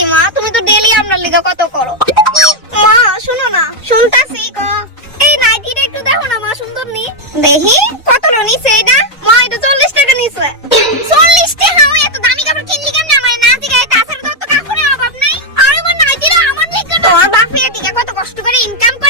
বুঝছি মা, তুমি তো ডেইলি আমরা লিগা কত করো। মা শুনো না। শুনতাছি ক। এই নাইটিটা একটু দেখো না মা, সুন্দর নি। দেখি কত নিছে এটা। মা এটা 40 টাকা নিছে। 40 টাকা? আমি এত দামি কাপড় কিনলি কেন? আমার না দিলে তাছাড়া তো কাপড়ের অভাব নাই। আরে মা নাইটিটা আমার লিগা, তোমার বাপ এদিকে কত কষ্ট করে ইনকাম করে